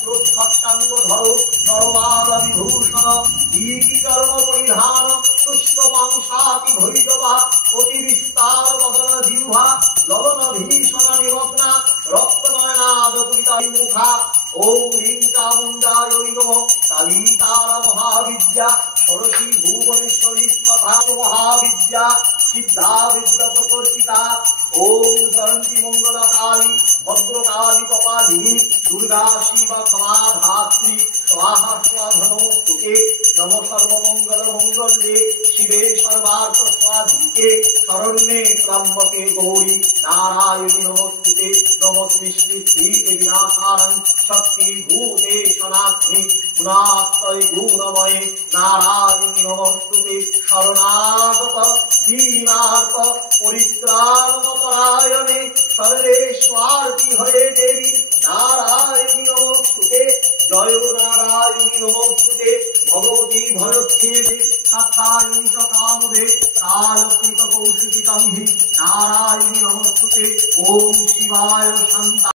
খট্টাঙ্গ ধরো নরমাল বিভূষণ দীপি চর্ম পরিধান তুষ্ট মাংসাতি ভৈরবা অতি বিস্তার বদন জিহ্বা লবণ ভীষণ নিমগ্না রক্তনয়নাদ পুরিতাই মুখা ওম হ্রিং চামুণ্ডায় নমঃ কালী তারা মহাবিদ্যা ষোড়শী ভুবনেশ্বরী স্বধা মহাবিদ্যা সিদ্ধা বিদ্যা প্রকর্ষিতা ওম জয়ন্তী মঙ্গলা কালী ভদ্রকালী কপালিনী দুর্গা শিবা ক্ষমা ধাত্রী স্বাহা স্বাধনমস্তুতে নম সর্বমঙ্গল মঙ্গলে শিবে সর্বার্থ স্বাধিকে শরণ্যে ত্র্যম্বকে গৌরী নারায়ণী নমস্তুতে নম সৃষ্টি স্থিতি বিনাশারং শক্তি ভূতে সনাতনী গুণাত্ময় গুণময়ে নারায়ণী নমস্তুতে শরণাগত দীনার্থ পরিত্রাণপরায়ণে সর্বেশ্বরী হয়ে দেবী নারায়ণী নমস্তুতে জয় নারায়ণী নমস্তুতে ভগবতী ভয়চ্ছেদে কাত্তায়নী চ কামদে কালকৃত কৌশিকিতং হি নারায়ণী নমস্তুতে ওম শিবায় শান্তা